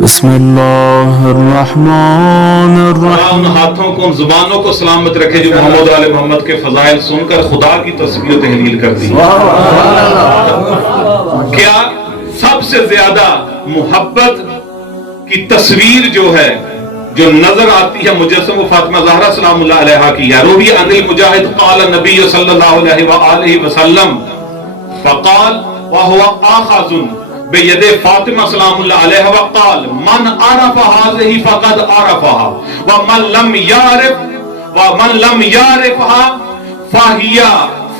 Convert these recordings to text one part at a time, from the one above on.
بسم اللہ الرحمن الرحیم۔ ان ہاتھوں کو ان زبانوں کو سلامت رکھے جو محمد علیہ محمد کے فضائل سن کر خدا کی تسبیح و تحلیل کرتی ہیں۔ کیا سب سے زیادہ محبت کی تصویر جو ہے جو نظر آتی ہے مجسم و فاطمہ زہرا سلام اللہ علیہا کی ہے؟ روی عن المجاہد قال نبی صلی اللہ علیہ وآلہ وسلم فقال وهو آخذ بید فاطمہ سلام اللہ علیہ وقال من عرف هذه فقد عرفها ومن لم يعرفها فهي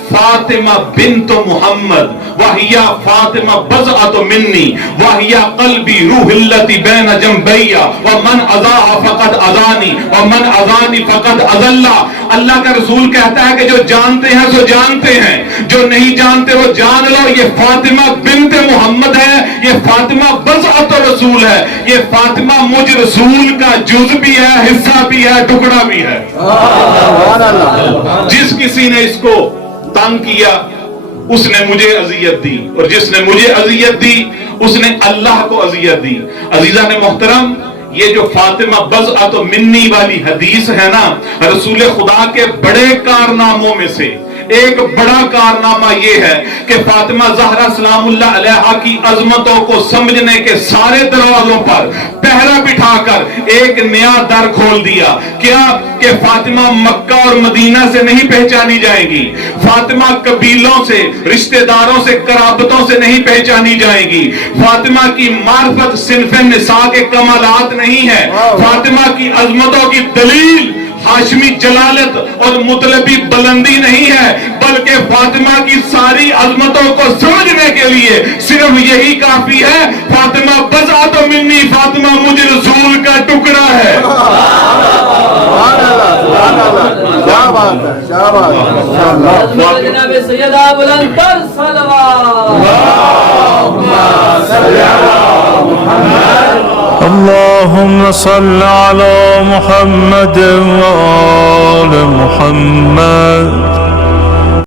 فاطمہ بنت محمد وہی فاطمہ بضعۃ منی وہی قلبی روح التی بین جنبی ومن اذاها فقد اذانی ومن اذانی فقد اذلا۔ اللہ کا رسول کہتا ہے کہ جو جانتے ہیں سو جانتے ہیں، جو نہیں جانتے وہ جان لو، یہ فاطمہ بنت محمد ہے، یہ فاطمہ بضعۃ رسول ہے، یہ فاطمہ مجھ رسول کا جز بھی ہے، حصہ بھی ہے، ٹکڑا بھی ہے۔ جس کسی نے اس کو تنگ کیا اس نے مجھے اذیت دی، اور جس نے مجھے اذیت دی اس نے اللہ کو اذیت دی۔ عزیزان محترم، یہ جو فاطمہ بضعۃ منی والی حدیث ہے نا، رسول خدا کے بڑے کارناموں میں سے ایک بڑا کارنامہ یہ ہے کہ فاطمہ زہرا سلام اللہ علیہا کی عظمتوں کو سمجھنے کے سارے دروازوں پر پہرا بٹھا کر ایک نیا در کھول دیا۔ کیا کہ فاطمہ مکہ اور مدینہ سے نہیں پہچانی جائے گی، فاطمہ قبیلوں سے، رشتہ داروں سے، قرابتوں سے نہیں پہچانی جائے گی، فاطمہ کی معرفت صنف نساء کے کمالات نہیں ہے، فاطمہ کی عظمتوں کی دلیل ہاشمی جلالت اور مطلبی بلندی نہیں ہے، بلکہ فاطمہ کی ساری عظمتوں کو سمجھنے کے لیے صرف یہی کافی ہے، فاطمہ بضعۃ منی، فاطمہ مجھ رسول کا ٹکڑا ہے۔ جناب سیدہ بلند تر صلوات اللهم صل على محمد وآل محمد